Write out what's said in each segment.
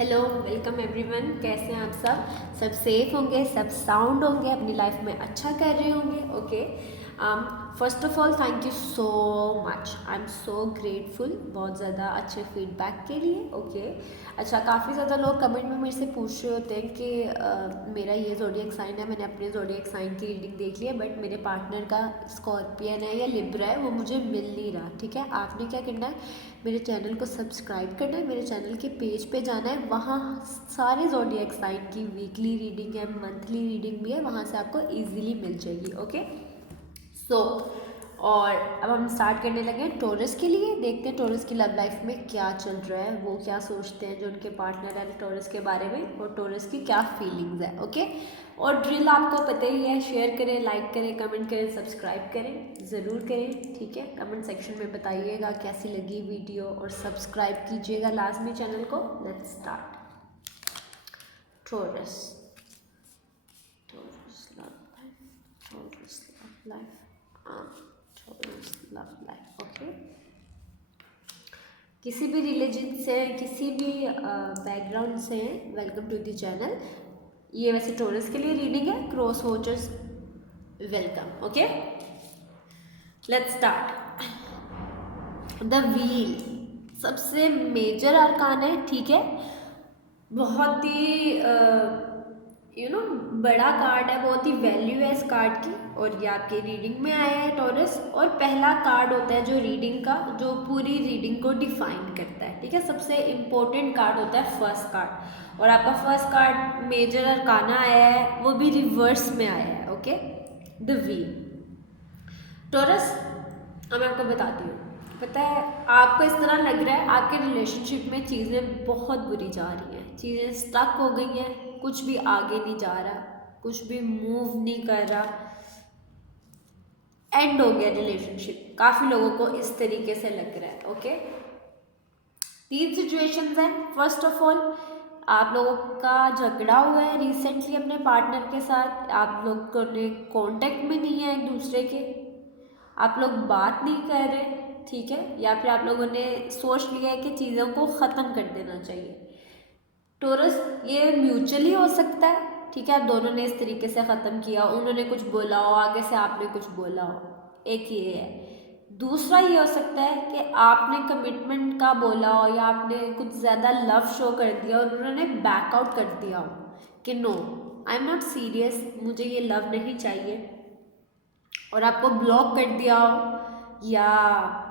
Hello, welcome everyone. कैसे हैं आप सब सेफ होंगे, सब साउंड होंगे, अपनी लाइफ में अच्छा कर रहे होंगे। Okay, first of all thank you so much, I am so grateful बहुत ज़्यादा अच्छे फीडबैक के लिए। ओके, अच्छा, काफ़ी ज़्यादा लोग कमेंट में मेरे से पूछ रहे होते हैं कि मेरा ये ज़ोडिएक साइन है, मैंने अपने ज़ोडिएक साइन की रीडिंग देख ली है, बट मेरे पार्टनर का स्कॉर्पियन है या लिब्रा है, वो मुझे मिल नहीं रहा। ठीक है, आपने क्या करना है, मेरे चैनल को सब्सक्राइब करना है, मेरे चैनल के पेज पे जाना है, वहाँ सारे ज़ोडिएक साइन की वीकली रीडिंग है, मंथली रीडिंग भी है, वहाँ से आपको इजीली मिल जाएगी। ओके, सो और अब हम स्टार्ट करने लगे हैं टॉरस के लिए। देखते हैं टॉरस की लव लाइफ में क्या चल रहा है, वो क्या सोचते हैं जो उनके पार्टनर है टॉरस के बारे में, और टॉरस की क्या फीलिंग्स है। ओके, और ड्रिल आपको पता ही है, शेयर करें, लाइक करें, कमेंट करें, सब्सक्राइब करें, ज़रूर करें। ठीक है, कमेंट सेक्शन में बताइएगा कैसी लगी वीडियो, और सब्सक्राइब कीजिएगा लाजमी चैनल को। Let's start. Taurus, taurus love life, taurus love life, taurus love life. Okay, किसी भी रिलीजन से, किसी भी बैकग्राउंड से, वेलकम टू द चैनल। ये वैसे टॉरस के लिए रीडिंग है, cross watchers welcome. Okay, let's start. The wheel सबसे मेजर अरकान है। ठीक है, बहुत ही बड़ा कार्ड है, बहुत ही वैल्यू है इस कार्ड की, और ये आपके रीडिंग में आया है टॉरस। और पहला कार्ड होता है जो रीडिंग का, जो पूरी रीडिंग को डिफाइन करता है। ठीक है, सबसे इम्पोर्टेंट कार्ड होता है फर्स्ट कार्ड, और आपका फर्स्ट कार्ड मेजर अरकाना आया है, वो भी रिवर्स में आया है। Okay, the wheel. टॉरस, अब मैं आपको बताती हूँ, पता है आपको इस तरह लग रहा है आपके रिलेशनशिप में चीज़ें बहुत बुरी जा रही हैं, चीज़ें स्टक हो गई हैं, कुछ भी आगे नहीं जा रहा, कुछ भी मूव नहीं कर रहा, एंड हो गया रिलेशनशिप। काफ़ी लोगों को इस तरीके से लग रहा है। ओके, तीन सिचुएशंस हैं। फर्स्ट ऑफ ऑल, आप लोगों का झगड़ा हुआ है रिसेंटली अपने पार्टनर के साथ, आप लोगों ने कांटेक्ट में नहीं है एक दूसरे के, आप लोग बात नहीं कर रहे। ठीक है, या फिर आप लोगों ने सोच लिया है कि चीज़ों को ख़त्म कर देना चाहिए। टॉरस, ये म्यूचुअली हो सकता है। ठीक है, आप दोनों ने इस तरीके से ख़त्म किया, उन्होंने कुछ बोला हो, आगे से आपने कुछ बोला हो, एक ये है। दूसरा ये हो सकता है कि आपने कमिटमेंट का बोला हो, या आपने कुछ ज़्यादा लव शो कर दिया और उन्होंने बैकआउट कर दिया हो कि no, I am not serious, मुझे ये लव नहीं चाहिए, और आपको ब्लॉक कर दिया हो, या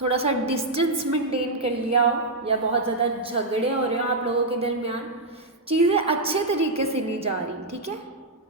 थोड़ा सा डिस्टेंस मेंटेन कर लिया हो, या बहुत ज़्यादा झगड़े हो रहे हो आप लोगों के दरमियान, चीज़ें अच्छे तरीके से नहीं जा रही। ठीक है,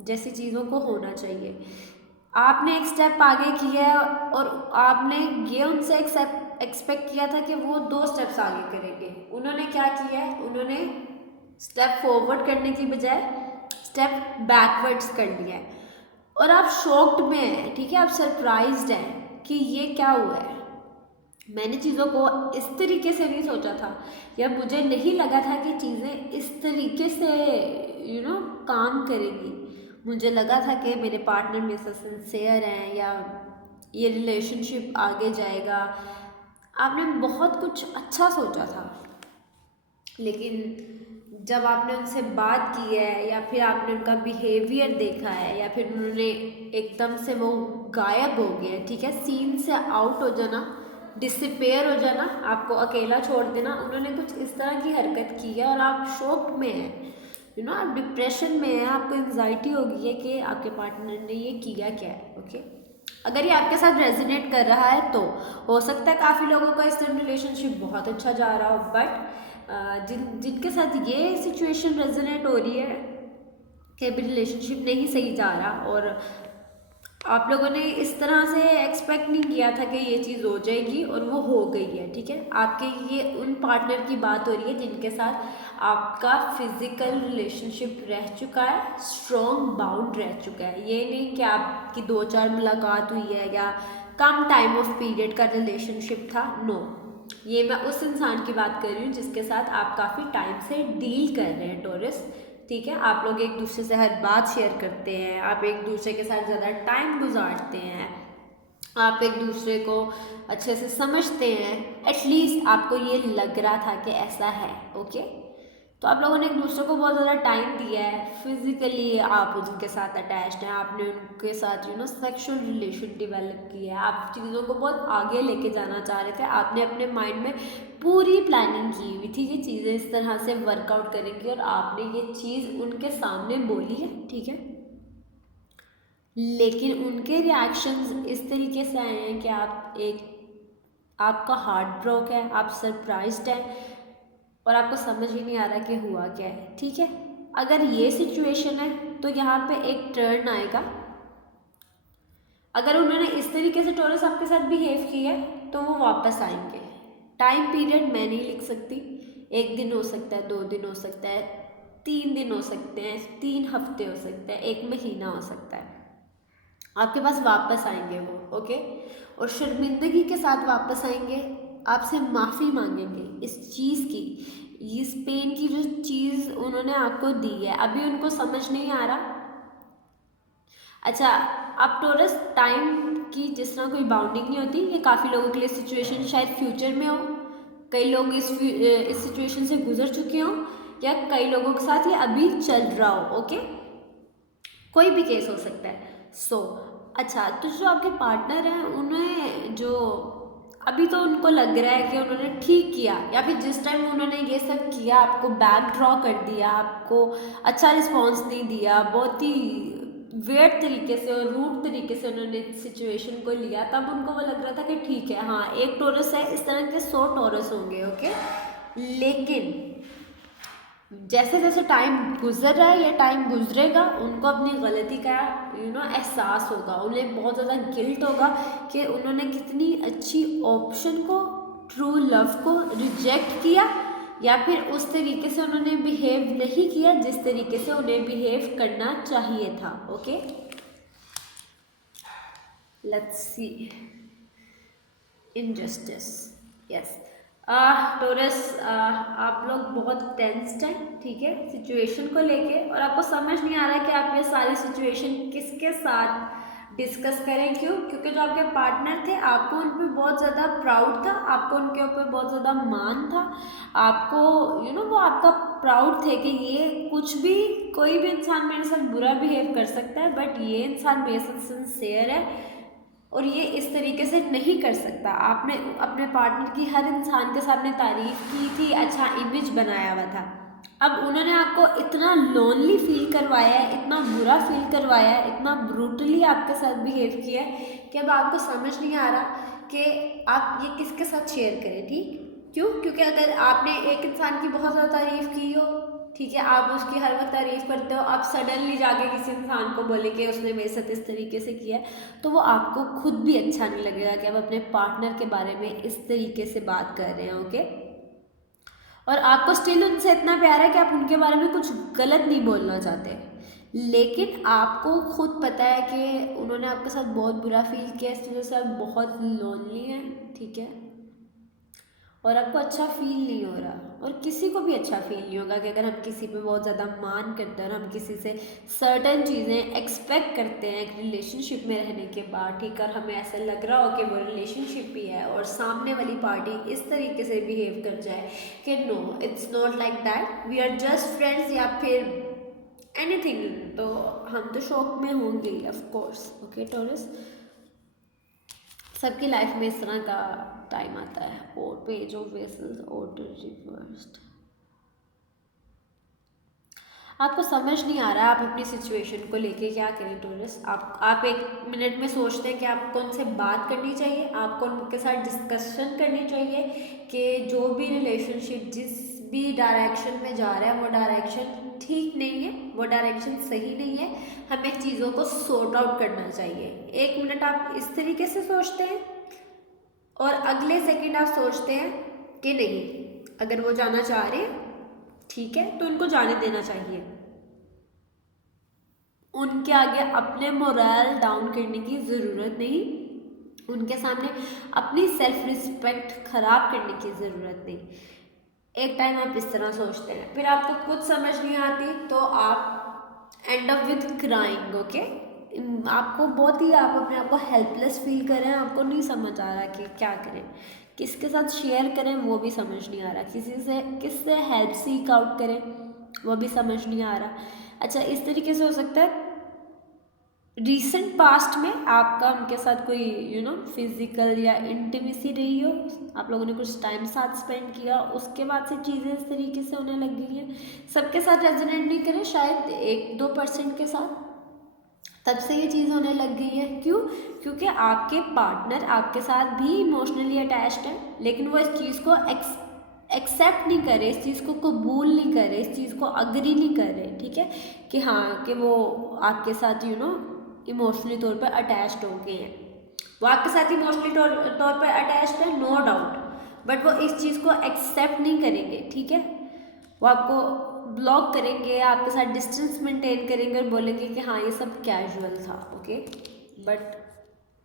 जैसी चीज़ों को होना चाहिए। आपने एक स्टेप आगे किया है, और आपने ये उनसे एक्सपेक्ट किया था कि वो 2 स्टेप्स आगे करेंगे। उन्होंने क्या किया है, उन्होंने स्टेप फॉरवर्ड करने की बजाय स्टेप बैकवर्ड्स कर लिया है, और आप शॉक्ड में हैं। ठीक है, आप सरप्राइज्ड हैं कि ये क्या हुआ है, मैंने चीज़ों को इस तरीके से नहीं सोचा था, या मुझे नहीं लगा था कि चीज़ें इस तरीके से काम करेंगी। मुझे लगा था कि मेरे पार्टनर मेरे से सिंसियर हैं, या ये रिलेशनशिप आगे जाएगा। आपने बहुत कुछ अच्छा सोचा था, लेकिन जब आपने उनसे बात की है, या फिर आपने उनका बिहेवियर देखा है, या फिर उन्होंने एकदम से वो गायब हो गए, ठीक है, सीन से आउट हो जाना, डिसअपेयर हो जाना, आपको अकेला छोड़ देना, उन्होंने कुछ इस तरह की हरकत की है, और आप शॉक में हैं, आप डिप्रेशन में हैं, आपको एंजाइटी हो गई है कि आपके पार्टनर ने ये किया क्या है। ओके, अगर ये आपके साथ रेजोनेट कर रहा है तो हो सकता है काफ़ी लोगों का इस टाइम रिलेशनशिप बहुत अच्छा जा रहा हो, बट जिनके साथ ये सिचुएशन रेजोनेट हो रही है कि अभी रिलेशनशिप नहीं सही जा रहा, और आप लोगों ने इस तरह से एक्सपेक्ट नहीं किया था कि ये चीज़ हो जाएगी, और वो हो गई है। ठीक है, आपके ये उन पार्टनर की बात हो रही है जिनके साथ आपका फिजिकल रिलेशनशिप रह चुका है, स्ट्रॉन्ग बाउंड रह चुका है। ये नहीं कि आपकी 2-4 मुलाकात हुई है, या कम टाइम ऑफ पीरियड का रिलेशनशिप था। नो, ये मैं उस इंसान की बात कर रही हूँ जिसके साथ आप काफ़ी टाइम से डील कर रहे हैं टॉरस। ठीक है, आप लोग एक दूसरे से हर बात शेयर करते हैं, आप एक दूसरे के साथ ज़्यादा टाइम गुजारते हैं, आप एक दूसरे को अच्छे से समझते हैं, एटलीस्ट आपको ये लग रहा था कि ऐसा है। ओके, तो आप लोगों ने एक दूसरे को बहुत ज़्यादा टाइम दिया है, फिजिकली आप उनके साथ अटैच्ड हैं, आपने उनके साथ सेक्सुअल रिलेशन डेवलप किया है, आप चीज़ों को बहुत आगे लेके जाना चाह रहे थे, आपने अपने माइंड में पूरी प्लानिंग की हुई थी कि चीज़ें इस तरह से वर्कआउट करेंगी और आपने ये चीज़ उनके सामने बोली है, ठीक है। लेकिन उनके रिएक्शंस इस तरीके से आए हैं कि आपका हार्ट ब्रोक है, आप सरप्राइज्ड हैं और आपको समझ ही नहीं आ रहा कि हुआ क्या है, ठीक है। अगर ये सिचुएशन है तो यहाँ पे एक टर्न आएगा। अगर उन्होंने इस तरीके से टॉरस आपके साथ बिहेव किया है तो वो वापस आएंगे। टाइम पीरियड मैं नहीं लिख सकती, 1 दिन हो सकता है, 2 दिन हो सकता है, 3 दिन हो सकते हैं, 3 हफ्ते हो सकते हैं, 1 महीना हो सकता है, आपके पास वापस आएंगे वो, ओके। और शर्मिंदगी के साथ वापस आएंगे, आपसे माफ़ी मांगेंगे इस चीज़ की, इस पेन की जो चीज़ उन्होंने आपको दी है, अभी उनको समझ नहीं आ रहा। अच्छा, अब टॉरस टाइम की जिस तरह कोई बाउंडिंग नहीं होती, ये काफ़ी लोगों के लिए सिचुएशन शायद फ्यूचर में हो, कई लोग इस सिचुएशन से गुजर चुके हों, या कई लोगों के साथ ये अभी चल रहा हो, ओके, कोई भी केस हो सकता है। अच्छा, तो जो आपके पार्टनर हैं उन्हें जो अभी तो उनको लग रहा है कि उन्होंने ठीक किया, या फिर जिस टाइम उन्होंने ये सब किया, आपको बैक ड्रॉ कर दिया, आपको अच्छा रिस्पॉन्स नहीं दिया, बहुत ही वेट तरीके से और रूट तरीके से उन्होंने सिचुएशन को लिया, तब उनको वो लग रहा था कि ठीक है, हाँ एक टॉरस है, इस तरह के 100 टॉरस होंगे, ओके। लेकिन जैसे जैसे टाइम गुजर रहा है या टाइम गुजरेगा, उनको अपनी गलती का एहसास होगा, उन्हें बहुत ज़्यादा गिल्ट होगा कि उन्होंने कितनी अच्छी ऑप्शन को, ट्रू लव को रिजेक्ट किया, या फिर उस तरीके से उन्होंने बिहेव नहीं किया जिस तरीके से उन्हें बिहेव करना चाहिए था, okay. Let's see injustice, yes. Taurus, आप लोग बहुत टेंस्ड हैं, ठीक है, सिचुएशन को लेके, और आपको समझ नहीं आ रहा है कि आप ये सारी सिचुएशन किसके साथ डिस्कस करें। क्योंकि जो आपके पार्टनर थे, आपको उन पर बहुत ज़्यादा प्राउड था, आपको उनके ऊपर बहुत ज़्यादा मान था, आपको वो आपका प्राउड थे कि ये कुछ भी, कोई भी इंसान मेरे साथ बुरा बिहेव कर सकता है, बट ये इंसान मेरे साथ सिंसियर है और ये इस तरीके से नहीं कर सकता। आपने अपने पार्टनर की हर इंसान के सामने तारीफ की थी, अच्छा इमेज बनाया हुआ था। अब उन्होंने आपको इतना लोनली फील करवाया है, इतना बुरा फील करवाया है, इतना ब्रूटली आपके साथ बिहेव किया है कि अब आपको समझ नहीं आ रहा कि आप ये किसके साथ शेयर करें, ठीक। क्योंकि अगर आपने एक इंसान की बहुत ज़्यादा तारीफ की हो, ठीक है, आप उसकी हर वक्त तारीफ करते हो, आप सडनली जाके किसी इंसान को बोले कि उसने मेरे साथ इस तरीके से किया है, तो वो आपको खुद भी अच्छा नहीं लगेगा कि आप अपने पार्टनर के बारे में इस तरीके से बात कर रहे हैं, ओके। और आपको स्टिल उनसे इतना प्यार है कि आप उनके बारे में कुछ गलत नहीं बोलना चाहते, लेकिन आपको खुद पता है कि उन्होंने आपके साथ बहुत बुरा फील किया, इस वजह से आप बहुत लोनली हैं, ठीक है, और आपको अच्छा फील नहीं हो रहा, और किसी को भी अच्छा फील नहीं होगा कि अगर हम किसी पे बहुत ज़्यादा मान करते हैं और हम किसी से सर्टेन चीज़ें एक्सपेक्ट करते हैं एक रिलेशनशिप में रहने के बाद, ठीक है, और हमें ऐसा लग रहा हो कि वो रिलेशनशिप ही है, और सामने वाली पार्टी इस तरीके से बिहेव कर जाए कि no it's not like that, we are just friends, या फिर एनीथिंग, तो हम तो शॉक में होंगे ऑफ कोर्स, ओके। टॉरस, सबकी लाइफ में इस तरह का टाइम आता है, और page of vessels order reversed. आपको समझ नहीं आ रहा है आप अपनी सिचुएशन को लेके क्या करें टॉरस। आप 1 मिनट में सोचते हैं कि आपको उनसे बात करनी चाहिए, आपको उनके साथ डिस्कशन करनी चाहिए कि जो भी रिलेशनशिप जिस भी डायरेक्शन में जा रहा है वो डायरेक्शन ठीक नहीं है, वो डायरेक्शन सही नहीं है, हमें चीज़ों को सॉर्ट आउट करना चाहिए। 1 मिनट आप इस तरीके से सोचते हैं और अगले सेकंड आप सोचते हैं कि नहीं, अगर वो जाना चाह रहे हैं ठीक है तो उनको जाने देना चाहिए, उनके आगे अपने मोरल डाउन करने की ज़रूरत नहीं, उनके सामने अपनी सेल्फ रिस्पेक्ट खराब करने की ज़रूरत नहीं। एक टाइम आप इस तरह सोचते हैं, फिर आपको कुछ समझ नहीं आती तो आप and up with crying, okay. आपको बहुत ही, आप अपने आप को हेल्पलेस फील कर रहे हैं, आपको नहीं समझ आ रहा कि क्या करें, किसके साथ शेयर करें वो भी समझ नहीं आ रहा, किससे हेल्प सीक आउट करें वो भी समझ नहीं आ रहा। अच्छा, इस तरीके से हो सकता है रिसेंट पास्ट में आपका उनके साथ कोई फिजिकल या इंटीमेसी रही हो, आप लोगों ने कुछ टाइम साथ स्पेंड किया, उसके बाद से चीज़ें इस तरीके से होने लग गई हैं। सबके साथ रेजोनेट नहीं करें, शायद 1-2% के साथ, तब से ये चीज़ होने लग गई है। क्यों? क्योंकि आपके पार्टनर आपके साथ भी इमोशनली अटैच्ड है, लेकिन वो इस चीज़ को एक्सेप्ट नहीं करे, इस चीज़ को कबूल नहीं करे, इस चीज़ को अग्री नहीं करे, ठीक है, कि हाँ कि वो आपके साथ इमोशनली तौर पर अटैच्ड हो गए हैं। वो आपके साथ इमोशनली तौर पर अटैच्ड है, नो डाउट, बट वो इस चीज़ को एक्सेप्ट नहीं करेंगे, ठीक है। वो आपको ब्लॉक करेंगे, आपके साथ डिस्टेंस मेंटेन करेंगे और बोलेंगे कि हाँ ये सब कैजुअल था, ओके, बट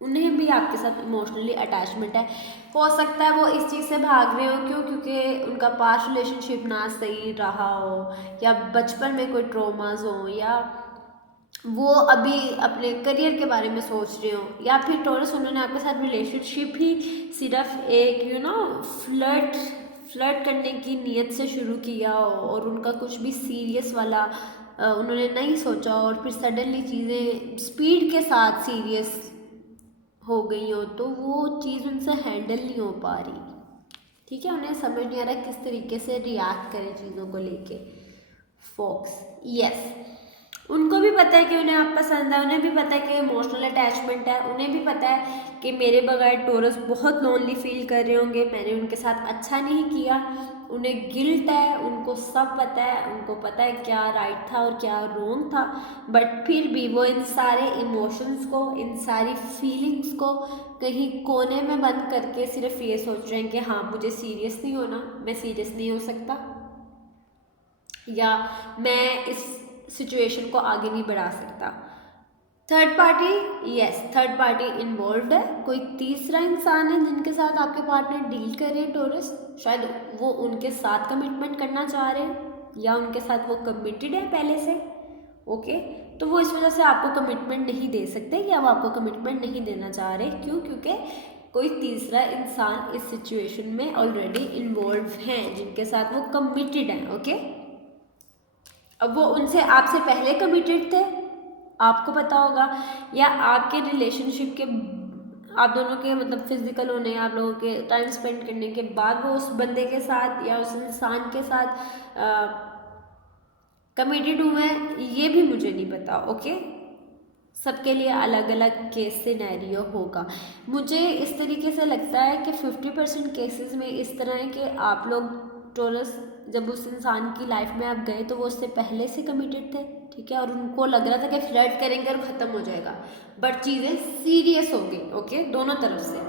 उन्हें भी आपके साथ इमोशनली अटैचमेंट है। हो सकता है वो इस चीज़ से भाग रहे हो, क्यों? क्योंकि उनका पास्ट रिलेशनशिप ना सही रहा हो, या बचपन में कोई ट्रॉमास हो, या वो अभी अपने करियर के बारे में सोच रहे हो, या फिर टॉरस उन्होंने आपके साथ रिलेशनशिप ही सिर्फ एक फ्लर्ट करने की नीयत से शुरू किया हो, और उनका कुछ भी सीरियस वाला उन्होंने नहीं सोचा, और फिर सडनली चीज़ें स्पीड के साथ सीरियस हो गई हो, तो वो चीज़ उनसे हैंडल नहीं हो पा रही, ठीक है। उन्हें समझ नहीं आ रहा किस तरीके से रिएक्ट करें चीज़ों को लेके। फॉक्स, यस, उनको भी पता है कि उन्हें आप पसंद है, उन्हें भी पता है कि इमोशनल अटैचमेंट है, उन्हें भी पता है कि मेरे बगैर टॉरस बहुत लोनली फील कर रहे होंगे, मैंने उनके साथ अच्छा नहीं किया, उन्हें गिल्ट है, उनको सब पता है, उनको पता है क्या राइट था और क्या रॉन्ग था, बट फिर भी वो इन सारे इमोशंस को, इन सारी फीलिंग्स को कहीं कोने में बंद करके सिर्फ ये सोच रहे हैं कि हाँ मुझे सीरियस नहीं होना, मैं सीरियस नहीं हो सकता, या मैं इस सिचुएशन को आगे नहीं बढ़ा सकता। Third party, yes, third party involve है, कोई तीसरा इंसान है जिनके साथ आपके पार्टनर डील कर रहे हैं टॉरस, शायद वो उनके साथ कमिटमेंट करना चाह रहे हैं, या उनके साथ वो कमिटेड है पहले से, ओके, तो वो इस वजह से आपको कमिटमेंट नहीं दे सकते, या वो आपको कमिटमेंट नहीं देना चाह रहे। क्यों? क्योंकि कोई तीसरा इंसान इस सिचुएशन में ऑलरेडी इन्वॉल्व हैं जिनके साथ वो कमिटेड हैं, ओके। अब वो उनसे आपसे पहले कमिटेड थे, आपको पता होगा, या आपके रिलेशनशिप के, आप दोनों के मतलब फिजिकल होने, आप लोगों के टाइम स्पेंड करने के बाद वो उस बंदे के साथ या उस इंसान के साथ कमिटेड हुए हैं, ये भी मुझे नहीं पता, ओके। सबके लिए अलग अलग केस सिनेरियो होगा। मुझे इस तरीके से लगता है कि 50% केसेस में इस तरह है कि आप लोग टॉरस जब उस इंसान की लाइफ में आप गए तो वो उससे पहले से कमिटेड थे, ठीक है, और उनको लग रहा था कि फ्लर्ट करेंगे और ख़त्म हो जाएगा, बट चीज़ें सीरियस हो गई, ओके, दोनों तरफ से।